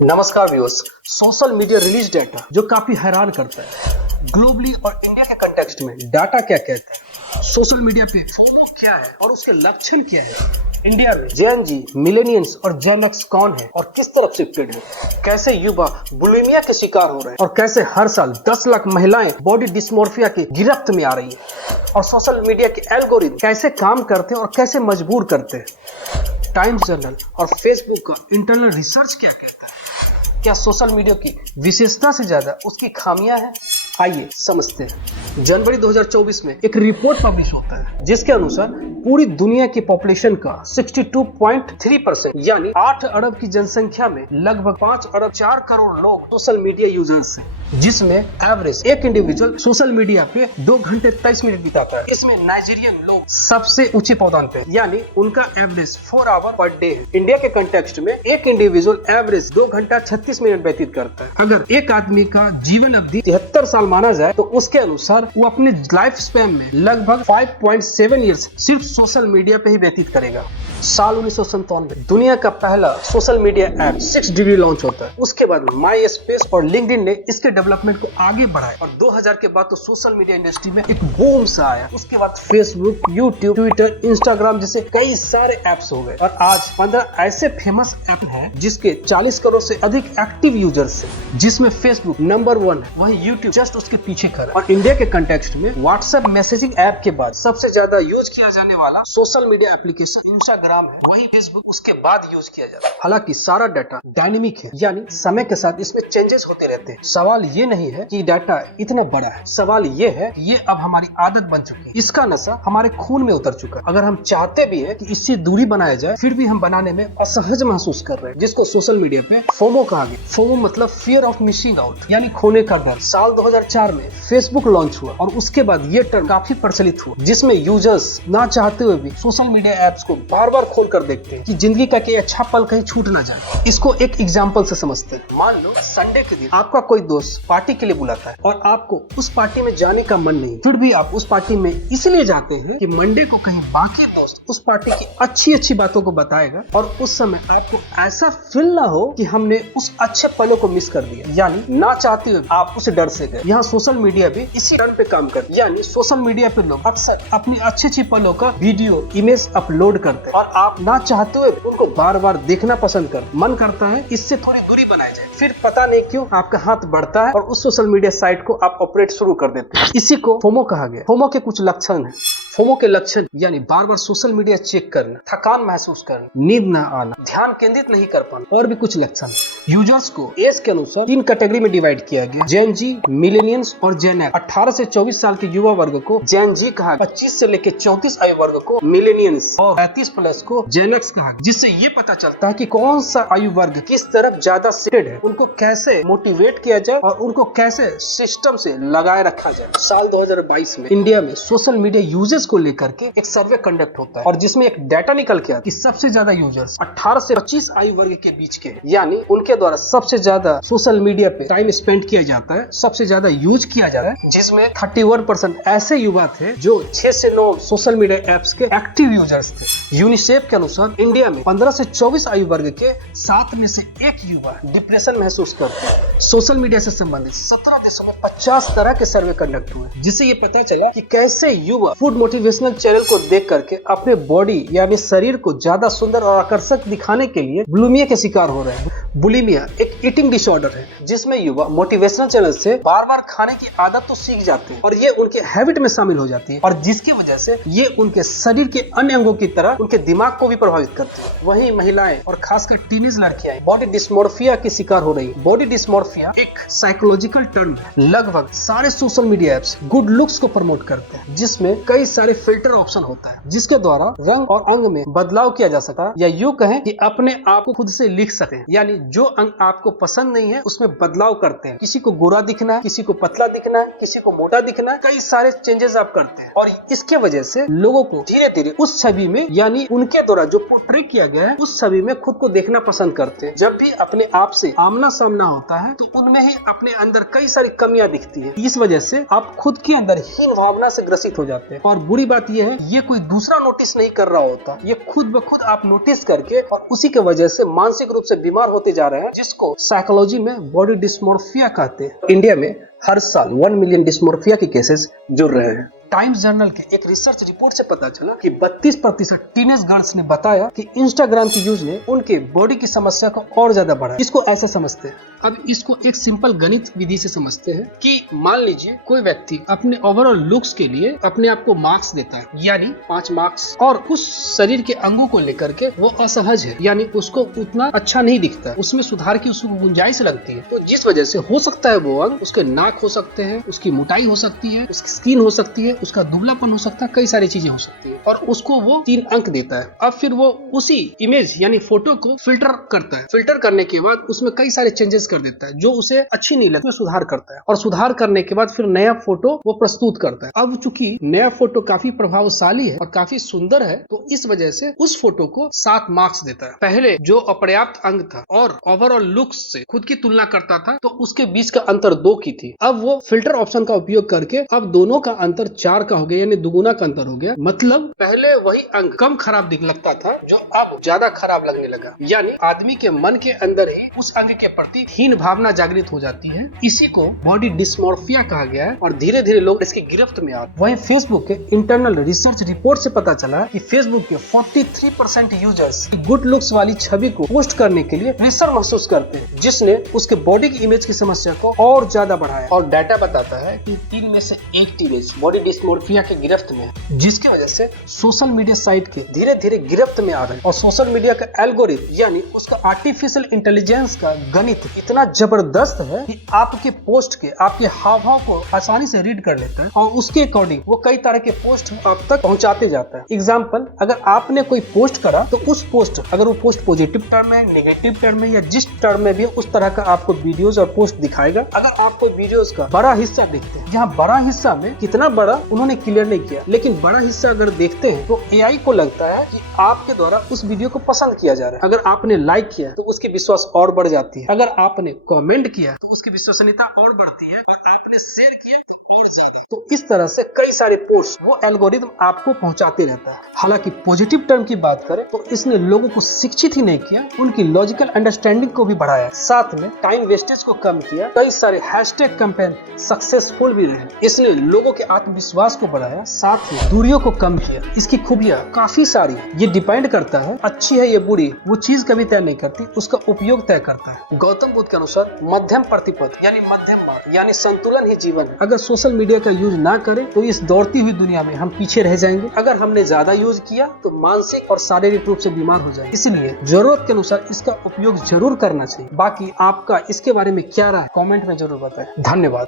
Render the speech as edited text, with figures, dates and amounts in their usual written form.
नमस्कार viewers. Social media release data जो काफी हैरान करता है। ग्लोबली और इंडिया के कंटेक्स्ट में डाटा क्या कहता है, सोशल मीडिया पे फोमो क्या है और उसके लक्षण क्या है, इंडिया में जेन जी, मिलेनियंस और जेन एक्स कौन है और किस तरफ शिफ्टेड है, कैसे युवा बुलिमिया के शिकार हो रहे हैं और कैसे हर साल 10 लाख महिलाएं बॉडी डिस्मोर्फिया की गिरफ्त में आ रही है, और सोशल मीडिया के एल्गोरिथम कैसे काम करते हैं और कैसे मजबूर करते हैं। टाइम्स जर्नल और फेसबुक का इंटरनल रिसर्च क्या कहता है, क्या सोशल मीडिया की विशेषता से ज्यादा उसकी खामियां हैं? आइए समझते हैं। जनवरी 2024 में एक रिपोर्ट पब्लिश होता है जिसके अनुसार पूरी दुनिया की पॉपुलेशन का 62.3% यानी 8 अरब की जनसंख्या में लगभग 5 अरब 4 करोड़ लोग सोशल मीडिया यूजर्स हैं, जिसमें एवरेज एक इंडिविजुअल सोशल मीडिया पे 2 घंटे 23 मिनट बिताता है। इसमें नाइजीरियन लोग सबसे ऊंचे पौधान पे यानी उनका एवरेज 4 आवर पर डे है। इंडिया के कंटेक्स्ट में एक इंडिविजुअल एवरेज 2 घंटा 36 मिनट व्यतीत करता है। अगर एक आदमी का जीवन अवधि 73 साल माना जाए तो उसके अनुसार वो अपने लाइफ स्पैन में लगभग 5.7 ईयर्स सिर्फ सोशल मीडिया पे ही व्यतीत करेगा। साल 1997 में दुनिया का पहला social media app 6DD launch होता है। उसके बाद माई स्पेस और लिंक्डइन ने इसके डेवलपमेंट को आगे बढ़ाया और 2000 के बाद तो सोशल मीडिया इंडस्ट्री में एक बूम सा आया। उसके बाद फेसबुक, यूट्यूब, ट्विटर, इंस्टाग्राम जैसे कई सारे ऐप्स हो गए और आज 15 ऐसे फेमस ऐप हैं जिसके 40 करोड़ से अधिक एक्टिव यूजर्स हैं, जिसमें फेसबुक नंबर 1 है, वहीं यूट्यूब जस्ट उसके पीछे खड़ा। और इंडिया के कंटेक्स्ट में व्हाट्सएप मैसेजिंग ऐप के बाद सबसे ज्यादा यूज किया जाने वाला सोशल मीडिया एप्लीकेशन इंस्टाग्राम है, वही फेसबुक उसके बाद यूज किया जाता है। हालांकि सारा डाटा डायनेमिक है, यानी समय के साथ इसमें चेंजेस होते रहते हैं। सवाल ये नहीं है कि डाटा इतना बड़ा है, सवाल ये है कि ये अब हमारी आदत बन चुकी है, इसका नशा हमारे खून में उतर चुका है। अगर हम चाहते भी है कि इससे दूरी बनाया जाए, फिर भी हम बनाने में असहज महसूस कर रहे हैं, जिसको सोशल मीडिया पे फोमो कहा गया। फोमो मतलब फियर ऑफ मिसिंग आउट, यानी खोने का डर। साल 2004 में फेसबुक लॉन्च हुआ और उसके बाद ये टर्म काफी प्रचलित हुआ, जिसमें यूजर्स ना चाहते हुए भी सोशल मीडिया एप्स को बार बार खोल कर देखते हैं कि जिंदगी का कोई अच्छा पल कहीं छूट ना जाए। इसको एक एग्जांपल से समझते हैं। मान लो संडे के दिन आपका कोई दोस्त पार्टी के लिए बुलाता है और आपको उस पार्टी में जाने का मन नहीं, फिर भी आप उस पार्टी में इसलिए जाते हैं कि मंडे को कहीं बाकी दोस्त उस पार्टी की अच्छी बातों को बताएगा और उस समय आपको ऐसा फील ना हो कि हमने उस अच्छे पलों को मिस कर दिया, यानी ना चाहते हुए आप उस डर से गए। यहाँ सोशल मीडिया भी इसी टर्न पे काम करता है, यानी सोशल मीडिया पे लोग अक्सर अपनी अच्छी पलों का वीडियो, इमेज अपलोड करते हैं और आप ना चाहते हुए उनको बार बार देखना पसंद कर। मन करता है इससे थोड़ी दूरी बनाई जाए, फिर पता नहीं क्यों आपका हाथ बढ़ता है और उस सोशल मीडिया साइट को आप ऑपरेट शुरू कर देते हैं। इसी को फोमो कहा गया। फोमो के कुछ लक्षण है। फोमो के लक्षण यानी बार बार सोशल मीडिया चेक करना, थकान महसूस करना, नींद न आना, ध्यान केंद्रित नहीं कर पाना, और भी कुछ लक्षण। यूजर्स को एज के अनुसार 3 कैटेगरी में डिवाइड किया गया, जेन जी, मिलेनियंस और जेन एक्स। 18 से 24 साल के युवा वर्ग को जेन जी कहा, 25 से लेकर 34 आयु वर्ग को मिलेनियंस और 35 प्लस को जेन एक्स कहा। जिससे ये पता चलता है कि कौन सा आयु वर्ग किस तरफ ज्यादा शिफ्टेड है, उनको कैसे मोटिवेट किया जाए और उनको कैसे सिस्टम से लगाए रखा जाए। साल 2022 में इंडिया में सोशल मीडिया यूजेस को लेकर के एक सर्वे कंडक्ट होता है और जिसमें एक डाटा निकल के आता है कि सबसे ज्यादा यूजर्स 18 से 25 आयु वर्ग के बीच के, यानी उनके द्वारा सबसे ज्यादा सोशल मीडिया पे टाइम स्पेंड किया जाता है, सबसे ज्यादा यूज किया जाता है, जिसमें 31% ऐसे युवा थे जो 6 से 9 सोशल मीडिया एप्स के एक्टिव यूजर्स थे। यूनिसेफ के अनुसार इंडिया में 15 से 24 आयु वर्ग के 7 में से 1 युवा डिप्रेशन महसूस करते हैं। सोशल मीडिया से संबंधित 17 देशों में 50 तरह के सर्वे कंडक्ट हुए, जिससे ये पता चला कि कैसे युवा फूड मोटिवेशनल चैनल को देख करके अपने बॉडी यानी शरीर को ज्यादा सुंदर और आकर्षक दिखाने के लिए बुलिमिया के शिकार हो रहे हैं। बुलिमिया एक ईटिंग डिसऑर्डर है जिसमें युवा मोटिवेशनल चैनल से बार बार खाने की आदत तो सीख जाते हैं और ये उनके हैबिट में शामिल हो जाती है, और जिसकी वजह से ये उनके शरीर के अन्य अंगों की तरह उनके दिमाग को भी प्रभावित करती है। वहीं महिलाएं और खासकर टीनेज लड़कियां बॉडी डिस्मोर्फिया के शिकार हो रही है। बॉडी डिस्मोर्फिया एक साइकोलॉजिकल टर्म है। लगभग सारे social media apps good looks को प्रमोट करते हैं, जिसमें कई सारे फिल्टर ऑप्शन होता है जिसके द्वारा रंग और अंग में बदलाव किया जा सकता है, या यूं कहें कि अपने आप को खुद से लिख सकते हैं, यानी जो अंग आपको पसंद नहीं है उसमें बदलाव करते हैं। किसी को गोरा दिखना है, किसी को पतला दिखना है, किसी को मोटा दिखना है, कई सारे चेंजेस आप करते हैं और इसके वजह से लोगों को धीरे धीरे उस छवि में, यानी उनके द्वारा जो पोर्ट्रे किया गया है उस छवि में खुद को देखना पसंद करते हैं। जब भी अपने आप से आमना सामना होता है तो उनमें ही अपने अंदर कई सारी कमियां दिखती है। इस वजह से आप खुद के अंदर हीन भावना से ग्रसित हो जाते हैं। और बुरी बात यह है, ये कोई दूसरा नोटिस नहीं कर रहा होता, ये खुद ब खुद आप नोटिस करके और उसी के वजह से मानसिक रूप से बीमार होते जा रहे हैं, जिसको साइकोलॉजी में बॉडी डिस्मोर्फिया कहते हैं। इंडिया में हर साल 1 मिलियन डिस्मोर्फिया के केसेस जुड़ रहे हैं। टाइम्स जर्नल के एक रिसर्च रिपोर्ट से पता चला कि 32% टीनेज गर्ल्स ने बताया कि इंस्टाग्राम की यूज ने उनके बॉडी की समस्या को और ज्यादा बढ़ाया। इसको ऐसे समझते हैं, अब इसको एक सिंपल गणित विधि से समझते हैं कि मान लीजिए कोई व्यक्ति अपने ओवरऑल लुक्स के लिए अपने आप को मार्क्स देता है, यानी 5 मार्क्स, और उस शरीर के अंगों को लेकर के वो असहज है, यानी उसको उतना अच्छा नहीं दिखता है, उसमें सुधार की उसको गुंजाइश लगती है। तो जिस वजह से हो सकता है वो अंग, उसके नाक हो सकते हैं, उसकी मोटाई हो सकती है, उसकी स्किन हो सकती है, उसका दुबलापन हो सकता है, कई सारी चीजें हो सकती है, और उसको वो 3 अंक देता है। अब फिर वो उसी इमेज यानी फोटो को फिल्टर करता है, फिल्टर करने के बाद उसमें कई सारे चेंजेस कर देता है जो उसे अच्छी नहीं लगती, सुधार करता है, और सुधार करने के बाद फिर नया फोटो वो प्रस्तुत करता है। अब चूंकि नया फोटो काफी प्रभावशाली है और काफी सुंदर है, तो इस वजह से उस फोटो को 7 मार्क्स देता है। पहले जो अपर्याप्त अंग था और ओवरऑल लुक्स से खुद की तुलना करता था, तो उसके बीच का अंतर 2 की थी। अब वो फिल्टर ऑप्शन का उपयोग करके अब दोनों का अंतर 4 का हो गया, यानी दुगुना का अंतर हो गया। मतलब पहले वही अंग कम खराब दिख लगता था, जो अब ज्यादा खराब लगने लगा, यानी आदमी के मन के अंदर ही उस अंग के प्रति हीन भावना जागृत हो जाती है। इसी को बॉडी डिस्मोर्फिया कहा गया है, और धीरे धीरे लोग इसकी गिरफ्त में आते। वहीं फेसबुक के इंटरनल रिसर्च रिपोर्ट से पता चला कि फेसबुक के 43% यूजर्स गुड लुक्स वाली छवि को पोस्ट करने के लिए प्रेशर महसूस करते हैं, जिसने उसके बॉडी की इमेज की समस्या को और ज्यादा बढ़ाया। और डाटा बताता है कि 3 में से 1 टीनेज बॉडी डिस्मोर्फिया की गिरफ्त में, जिसकी वजह से सोशल मीडिया साइट के धीरे धीरे गिरफ्त में आ रहे हैं। और सोशल मीडिया का एल्गोरिथम यानी उसका आर्टिफिशियल इंटेलिजेंस का गणित इतना जबरदस्त है कि आपके पोस्ट के, आपके हाव भाव को आसानी से रीड कर लेता है, और उसके अकॉर्डिंग वो कई तरह के पोस्ट आप तक पहुंचाते जाता है। एग्जाम्पल, अगर आपने कोई पोस्ट करा तो उस पोस्ट, अगर वो पोस्ट पॉजिटिव टर्म है, नेगेटिव टर्म है, या जिस टर्म में भी है, उस तरह का आपको वीडियोस और पोस्ट दिखाएगा। अगर आप कोई वीडियोस का बड़ा हिस्सा देखते हैं, जहाँ बड़ा हिस्सा में कितना बड़ा उन्होंने क्लियर नहीं किया, लेकिन बड़ा हिस्सा अगर देखते हैं तो एआई को लगता है कि आपके द्वारा उस वीडियो को पसंद किया जा रहा है। अगर आपने लाइक किया तो उसकी विश्वास और बढ़ जाती है, अगर आपने कमेंट किया तो उसकी विश्वसनीयता और बढ़ती है, और आपने शेयर किया तो और ज्यादा। तो इस तरह से कई सारे पोस्ट वो एल्गोरिथम आपको पहुंचाते रहता है। हालांकि पॉजिटिव टर्म की बात करें तो इसने लोगों को शिक्षित ही नहीं किया, उनकी लॉजिकल अंडरस्टैंडिंग को भी बढ़ाया, साथ में टाइम वेस्टेज को कम किया। कई सारे हैशटैग कैंपेन सक्सेसफुल भी रहे। इसने लोगों के आत्मविश्वास को बढ़ाया, साथ ही दूरियों को कम किया। इसकी खूबियां काफी सारी, ये डिपेंड करता है अच्छी है ये बुरी, वो चीज कभी तय नहीं करती, उसका उपयोग तय करता है। गौतम बुद्ध के अनुसार मध्यम प्रतिपद यानी मध्यम मार्ग यानी संतुलन ही जीवन है। अगर सोशल मीडिया का यूज ना करें तो इस दौड़ती हुई दुनिया में हम पीछे रह जाएंगे। अगर हमने ज्यादा यूज किया तो मानसिक और शारीरिक रूप से बीमार हो जाएंगे। इसलिए जरूरत के अनुसार इसका उपयोग जरूर करना चाहिए। बाकी आपका इसके बारे में क्या राय, कमेंट में जरूर बताएं। धन्यवाद।